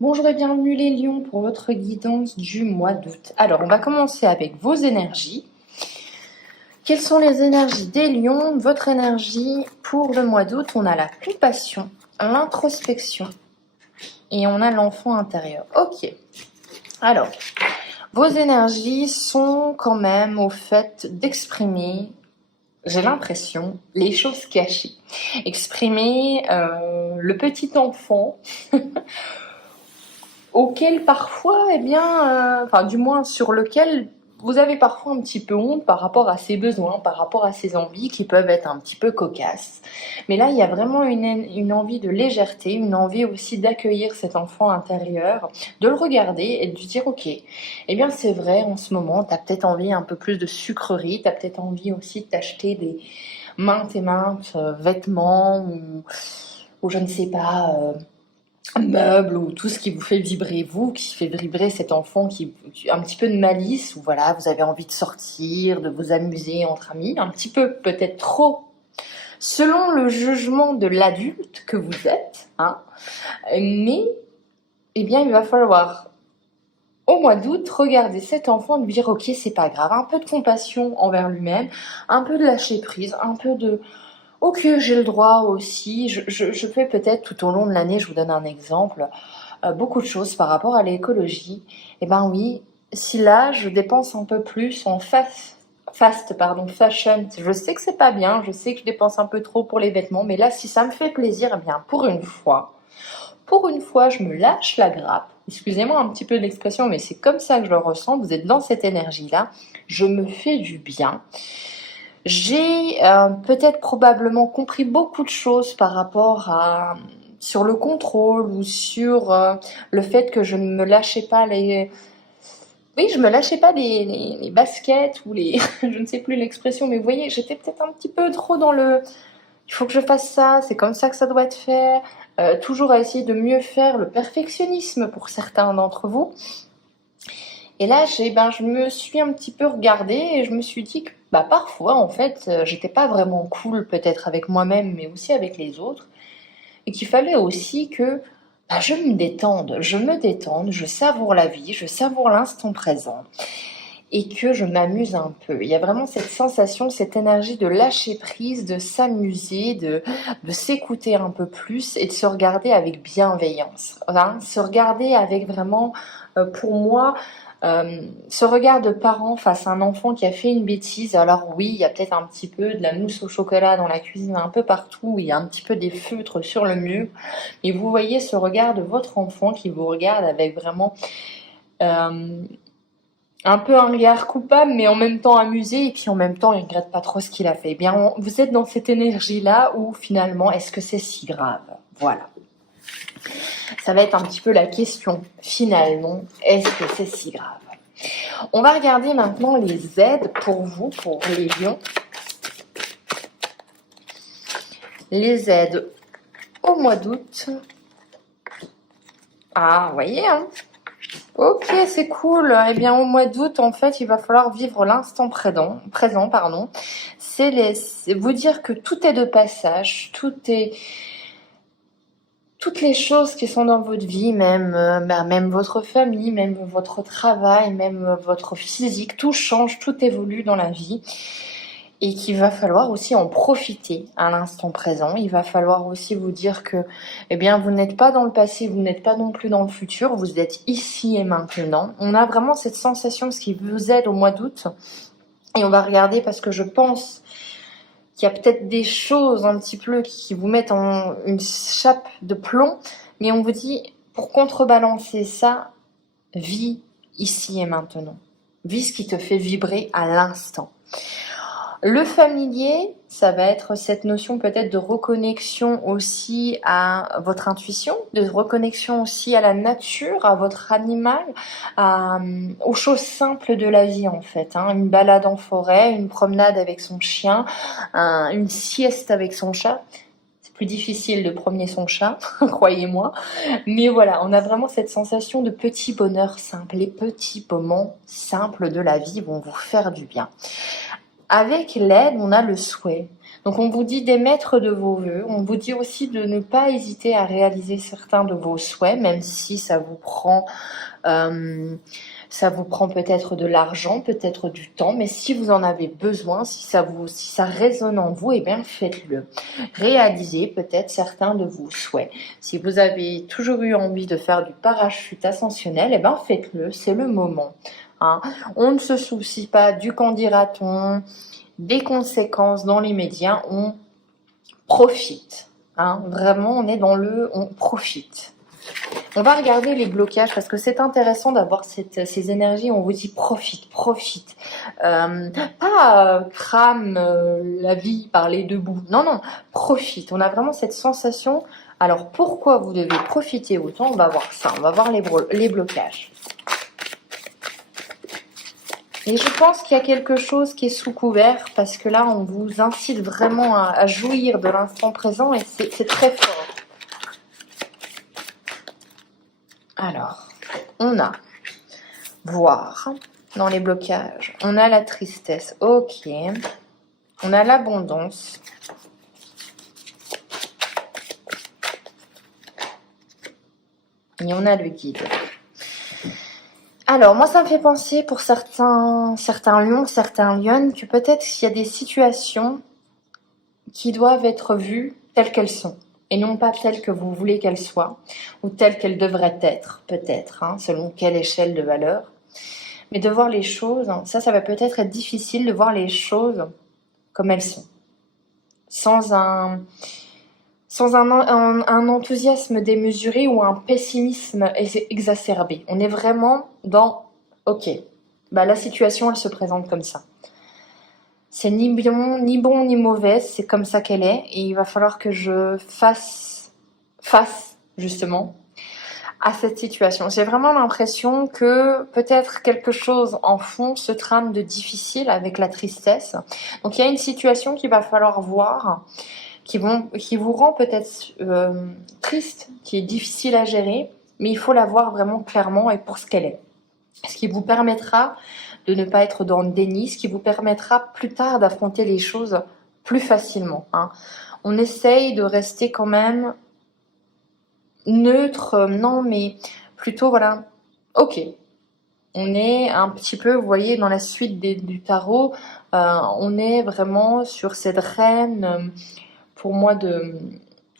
Bonjour et bienvenue les lions pour votre guidance du mois d'août. Alors, on va commencer avec vos énergies. Quelles sont les énergies des lions? Votre énergie pour le mois d'août, on a la compassion, l'introspection et on a l'enfant intérieur. Ok. Alors, vos énergies sont quand même au fait d'exprimer, j'ai l'impression, les choses cachées. Exprimer le petit enfant auquel parfois, enfin du moins sur lequel vous avez parfois un petit peu honte par rapport à ses besoins, par rapport à ses envies qui peuvent être un petit peu cocasses. Mais là, il y a vraiment une envie de légèreté, une envie aussi d'accueillir cet enfant intérieur, de le regarder et de lui dire ok, eh bien c'est vrai, en ce moment, tu as peut-être envie un peu plus de sucreries, tu as peut-être envie aussi de t'acheter des maintes et maintes vêtements ou je ne sais pas... meuble ou tout ce qui vous fait vibrer vous, qui fait vibrer cet enfant qui un petit peu de malice, ou voilà, vous avez envie de sortir, de vous amuser entre amis, un petit peu peut-être trop, selon le jugement de l'adulte que vous êtes, hein. Mais eh bien il va falloir au mois d'août regarder cet enfant et lui dire ok, c'est pas grave, un peu de compassion envers lui-même, un peu de lâcher prise, un peu de ok, j'ai le droit aussi. Je fais peut-être tout au long de l'année, je vous donne un exemple, beaucoup de choses par rapport à l'écologie. Eh ben oui, si là je dépense un peu plus en fashion, je sais que c'est pas bien, je sais que je dépense un peu trop pour les vêtements, mais là si ça me fait plaisir, eh bien pour une fois, je me lâche la grappe. Excusez-moi un petit peu de l'expression, mais c'est comme ça que je le ressens. Vous êtes dans cette énergie-là. Je me fais du bien. J'ai peut-être probablement compris beaucoup de choses par rapport à sur le contrôle ou sur le fait que je ne me lâchais pas je me lâchais pas les baskets ou les je ne sais plus l'expression, mais vous voyez, j'étais peut-être un petit peu trop dans le il faut que je fasse ça, c'est comme ça que ça doit être fait, toujours à essayer de mieux faire, le perfectionnisme pour certains d'entre vous. Et là, je me suis un petit peu regardée et je me suis dit que bah, parfois, en fait, j'étais pas vraiment cool, peut-être avec moi-même, mais aussi avec les autres. Et qu'il fallait aussi que bah, je me détende, je savoure la vie, je savoure l'instant présent et que je m'amuse un peu. Il y a vraiment cette sensation, cette énergie de lâcher prise, de s'amuser, de s'écouter un peu plus et de se regarder avec bienveillance. Hein, se regarder avec vraiment, pour moi, ce regard de parent face à un enfant qui a fait une bêtise. Alors oui, il y a peut-être un petit peu de la mousse au chocolat dans la cuisine un peu partout, il y a un petit peu des feutres sur le mur, et vous voyez ce regard de votre enfant qui vous regarde avec vraiment euh, un peu un regard coupable, mais en même temps amusé, et puis en même temps il regrette pas trop ce qu'il a fait. Eh bien, vous êtes dans cette énergie-là où finalement, est-ce que c'est si grave? Voilà. Ça va être un petit peu la question, finalement, est-ce que c'est si grave? On va regarder maintenant les aides pour vous, pour les lions. Les aides au mois d'août. Ah, vous voyez, hein? Ok, c'est cool. Eh bien, au mois d'août, en fait, il va falloir vivre l'instant présent, pardon. C'est vous dire que tout est de passage, toutes les choses qui sont dans votre vie, même, même votre famille, même votre travail, même votre physique, tout change, tout évolue dans la vie. Et qu'il va falloir aussi en profiter à l'instant présent. Il va falloir aussi vous dire que, eh bien, vous n'êtes pas dans le passé, vous n'êtes pas non plus dans le futur, vous êtes ici et maintenant. On a vraiment cette sensation, ce qui vous aide au mois d'août. Et on va regarder parce que je pense qu'il y a peut-être des choses un petit peu qui vous mettent en une chape de plomb, mais on vous dit, pour contrebalancer ça, vis ici et maintenant. Vis ce qui te fait vibrer à l'instant. Le familier, ça va être cette notion peut-être de reconnexion aussi à votre intuition, de reconnexion aussi à la nature, à votre animal, aux choses simples de la vie en fait. Hein. Une balade en forêt, une promenade avec son chien, une sieste avec son chat. C'est plus difficile de promener son chat, croyez-moi. Mais voilà, on a vraiment cette sensation de petit bonheur simple. Les petits moments simples de la vie vont vous faire du bien. Avec l'aide, on a le souhait. Donc on vous dit d'émettre de vos vœux, on vous dit aussi de ne pas hésiter à réaliser certains de vos souhaits, même si ça vous prend peut-être de l'argent, peut-être du temps, mais si vous en avez besoin, si ça résonne en vous, eh bien faites-le. Réalisez peut-être certains de vos souhaits. Si vous avez toujours eu envie de faire du parachute ascensionnel, eh bien faites-le, c'est le moment. Hein. On ne se soucie pas du qu'en dira-t-on, des conséquences dans les médias, on profite. Hein. Vraiment, on est dans on profite. On va regarder les blocages parce que c'est intéressant d'avoir ces énergies. On vous dit profite, profite. Pas crame la vie par les deux bouts. Non, non, profite. On a vraiment cette sensation. Alors pourquoi vous devez profiter autant? On va voir ça. On va voir les blocages. Et je pense qu'il y a quelque chose qui est sous couvert parce que là, on vous incite vraiment à jouir de l'instant présent et c'est très fort. Alors, on a voir dans les blocages, on a la tristesse, ok, on a l'abondance, et on a le guide. Alors, moi, ça me fait penser pour certains lions, certains lionnes, que peut-être qu'il y a des situations qui doivent être vues telles qu'elles sont, et non pas telles que vous voulez qu'elles soient, ou telles qu'elles devraient être, peut-être, hein, selon quelle échelle de valeur. Mais de voir les choses, ça va peut-être être difficile de voir les choses comme elles sont, sans un enthousiasme démesuré ou un pessimisme exacerbé. On est vraiment dans « ok, bah la situation elle se présente comme ça ». C'est ni bon ni mauvais, c'est comme ça qu'elle est et il va falloir que je fasse face justement à cette situation. J'ai vraiment l'impression que peut-être quelque chose en fond se trame de difficile avec la tristesse. Donc il y a une situation qu'il va falloir voir qui vous rend peut-être triste, qui est difficile à gérer, mais il faut la voir vraiment clairement et pour ce qu'elle est. Ce qui vous permettra de ne pas être dans le déni, ce qui vous permettra plus tard d'affronter les choses plus facilement. Hein. On essaye de rester quand même neutre, non, mais plutôt, voilà, ok. On est un petit peu, vous voyez, dans la suite du tarot, on est vraiment sur cette reine, pour moi,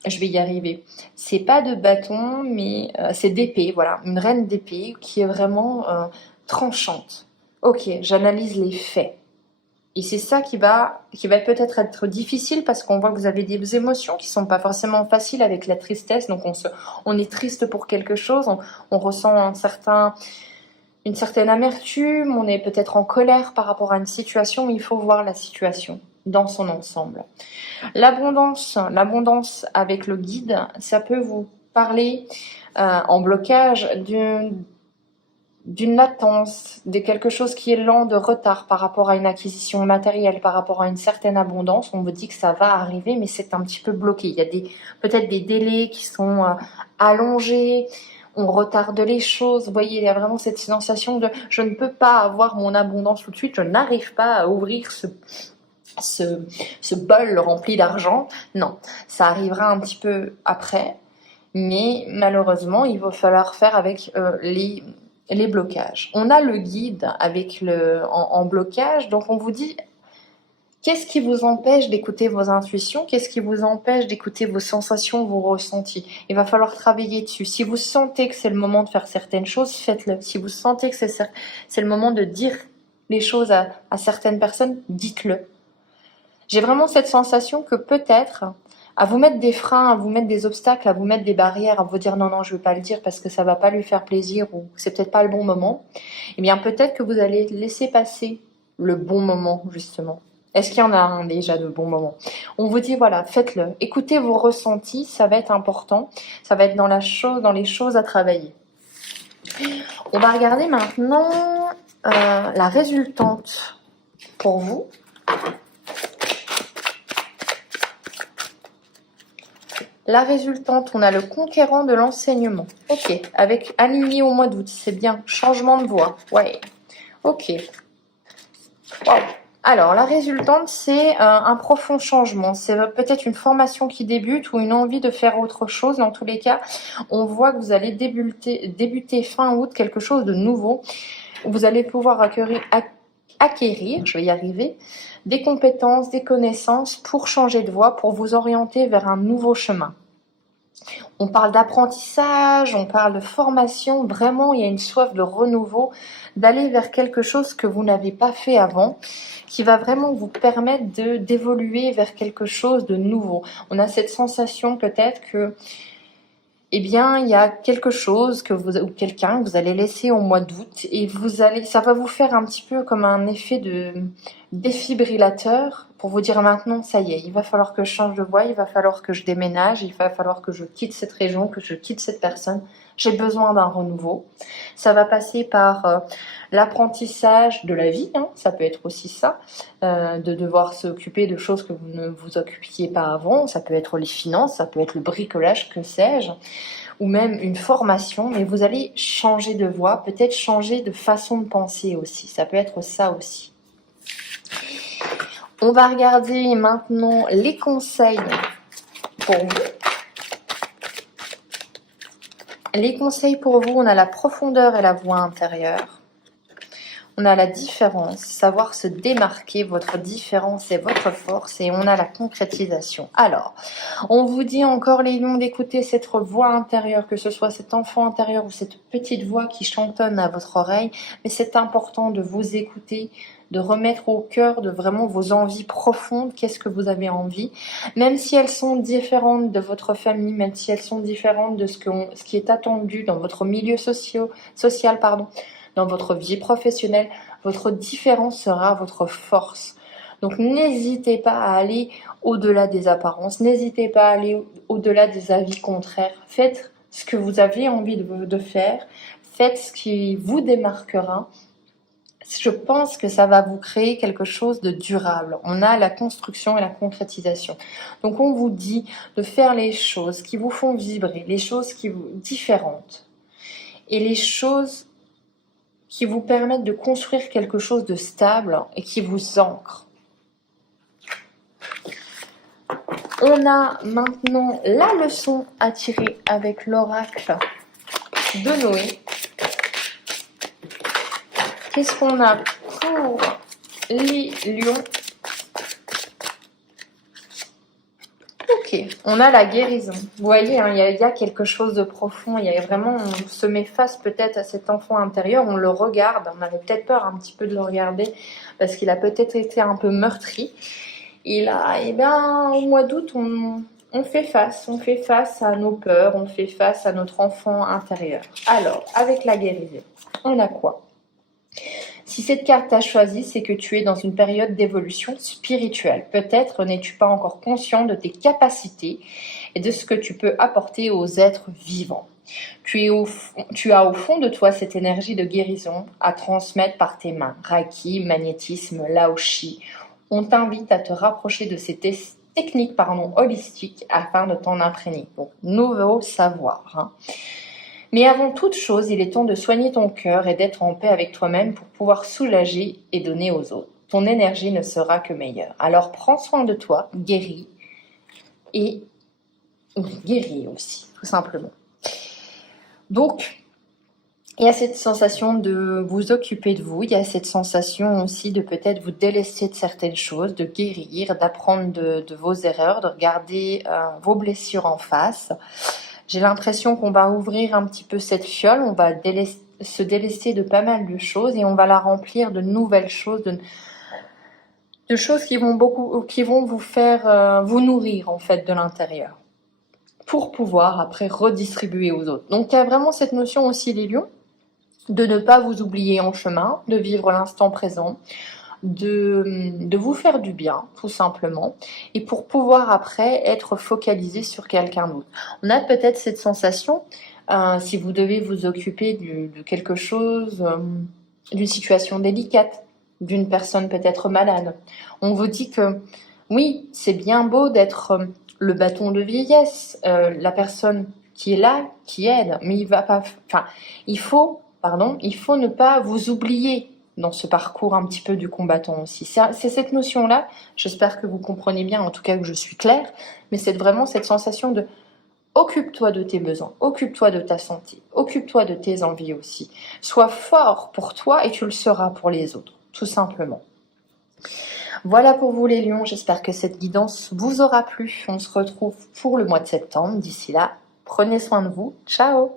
je vais y arriver. C'est pas de bâton, mais c'est d'épée, voilà, une reine d'épée qui est vraiment tranchante. Ok, j'analyse les faits. Et c'est ça qui va peut-être être difficile parce qu'on voit que vous avez des émotions qui sont pas forcément faciles avec la tristesse. Donc on est triste pour quelque chose, on ressent une certaine amertume, on est peut-être en colère par rapport à une situation, mais il faut voir la situation dans son ensemble. L'abondance avec le guide, ça peut vous parler en blocage d'une latence, de quelque chose qui est lent, de retard par rapport à une acquisition matérielle, par rapport à une certaine abondance. On vous dit que ça va arriver, mais c'est un petit peu bloqué. Il y a peut-être des délais qui sont allongés, on retarde les choses. Vous voyez, il y a vraiment cette sensation de « je ne peux pas avoir mon abondance tout de suite, je n'arrive pas à ouvrir ce bol rempli d'argent ». Non, ça arrivera un petit peu après, mais malheureusement, il va falloir faire avec les blocages. On a le guide avec en blocage, donc on vous dit qu'est-ce qui vous empêche d'écouter vos intuitions, qu'est-ce qui vous empêche d'écouter vos sensations, vos ressentis. Il va falloir travailler dessus. Si vous sentez que c'est le moment de faire certaines choses, faites-le. Si vous sentez que c'est le moment de dire les choses à certaines personnes, dites-le. J'ai vraiment cette sensation que peut-être à vous mettre des freins, à vous mettre des obstacles, à vous mettre des barrières, à vous dire non, je ne veux pas le dire parce que ça ne va pas lui faire plaisir ou c'est peut-être pas le bon moment, eh bien peut-être que vous allez laisser passer le bon moment, justement. Est-ce qu'il y en a un déjà de bon moment? On vous dit voilà, faites-le. Écoutez vos ressentis, ça va être important. Ça va être dans les choses à travailler. On va regarder maintenant la résultante pour vous. La résultante, on a le conquérant de l'enseignement. Ok, avec aligné au mois d'août, c'est bien. Changement de voix, ouais. Ok. Wow. Alors, la résultante, c'est un profond changement. C'est peut-être une formation qui débute ou une envie de faire autre chose. Dans tous les cas, on voit que vous allez débuter fin août quelque chose de nouveau. Vous allez pouvoir acquérir, je vais y arriver, des compétences, des connaissances pour changer de voie, pour vous orienter vers un nouveau chemin. On parle d'apprentissage, on parle de formation. Vraiment, il y a une soif de renouveau, d'aller vers quelque chose que vous n'avez pas fait avant, qui va vraiment vous permettre d'évoluer vers quelque chose de nouveau. On a cette sensation peut-être que, eh bien, il y a quelque chose ou quelqu'un que vous allez laisser au mois d'août et ça va vous faire un petit peu comme un effet de défibrillateur pour vous dire maintenant, ça y est, il va falloir que je change de voie, il va falloir que je déménage, il va falloir que je quitte cette région, que je quitte cette personne. J'ai besoin d'un renouveau. Ça va passer par l'apprentissage de la vie, hein, ça peut être aussi ça, de devoir s'occuper de choses que vous ne vous occupiez pas avant. Ça peut être les finances, ça peut être le bricolage, que sais-je, ou même une formation, mais vous allez changer de voie, peut-être changer de façon de penser aussi. Ça peut être ça aussi. On va regarder maintenant les conseils pour vous. Les conseils pour vous, on a la profondeur et la voix intérieure. On a la différence, savoir se démarquer, votre différence et votre force, et on a la concrétisation. Alors, on vous dit encore les lions d'écouter cette voix intérieure, que ce soit cet enfant intérieur ou cette petite voix qui chantonne à votre oreille, mais c'est important de vous écouter, de remettre au cœur de vraiment vos envies profondes, qu'est-ce que vous avez envie, même si elles sont différentes de votre famille, même si elles sont différentes de ce qui est attendu dans votre milieu social, dans votre vie professionnelle, votre différence sera votre force. Donc n'hésitez pas à aller au-delà des apparences, n'hésitez pas à aller au-delà des avis contraires. Faites ce que vous avez envie de faire, faites ce qui vous démarquera. Je pense que ça va vous créer quelque chose de durable. On a la construction et la concrétisation. Donc on vous dit de faire les choses qui vous font vibrer, les choses différentes et les choses qui vous permettent de construire quelque chose de stable et qui vous ancre. On a maintenant la leçon à tirer avec l'oracle de Noé. Qu'est-ce qu'on a pour les lions? Ok, on a la guérison. Vous voyez, hein, il y a quelque chose de profond. Il y a vraiment, on se met face peut-être à cet enfant intérieur. On le regarde. On avait peut-être peur un petit peu de le regarder parce qu'il a peut-être été un peu meurtri. Et là, eh bien, au mois d'août, on fait face. On fait face à nos peurs. On fait face à notre enfant intérieur. Alors, avec la guérison, on a quoi? Si cette carte t'a choisi, c'est que tu es dans une période d'évolution spirituelle. Peut-être n'es-tu pas encore conscient de tes capacités et de ce que tu peux apporter aux êtres vivants. Tu as au fond de toi cette énergie de guérison à transmettre par tes mains. Reiki, magnétisme, Laoshi. On t'invite à te rapprocher de ces techniques holistiques afin de t'en imprégner. Donc, nouveau savoir. Hein. Mais avant toute chose, il est temps de soigner ton cœur et d'être en paix avec toi-même pour pouvoir soulager et donner aux autres. Ton énergie ne sera que meilleure. Alors prends soin de toi, guéris et guéris aussi, tout simplement. Donc, il y a cette sensation de vous occuper de vous, il y a cette sensation aussi de peut-être vous délester de certaines choses, de guérir, d'apprendre de vos erreurs, de regarder vos blessures en face. J'ai l'impression qu'on va ouvrir un petit peu cette fiole, on va se délester de pas mal de choses et on va la remplir de nouvelles choses, de choses qui vont vous faire vous nourrir en fait de l'intérieur pour pouvoir après redistribuer aux autres. Donc il y a vraiment cette notion aussi, les lions, de ne pas vous oublier en chemin, de vivre l'instant présent, de vous faire du bien, tout simplement, et pour pouvoir après être focalisé sur quelqu'un d'autre. On a peut-être cette sensation, si vous devez vous occuper de quelque chose, d'une situation délicate, d'une personne peut-être malade. On vous dit que oui, c'est bien beau d'être le bâton de vieillesse, la personne qui est là, qui aide, mais il faut ne pas vous oublier dans ce parcours un petit peu du combattant aussi. C'est cette notion-là, j'espère que vous comprenez bien, en tout cas que je suis claire, mais c'est vraiment cette sensation de occupe-toi de tes besoins, occupe-toi de ta santé, occupe-toi de tes envies aussi. Sois fort pour toi et tu le seras pour les autres, tout simplement. Voilà pour vous les lions, j'espère que cette guidance vous aura plu. On se retrouve pour le mois de septembre. D'ici là, prenez soin de vous. Ciao!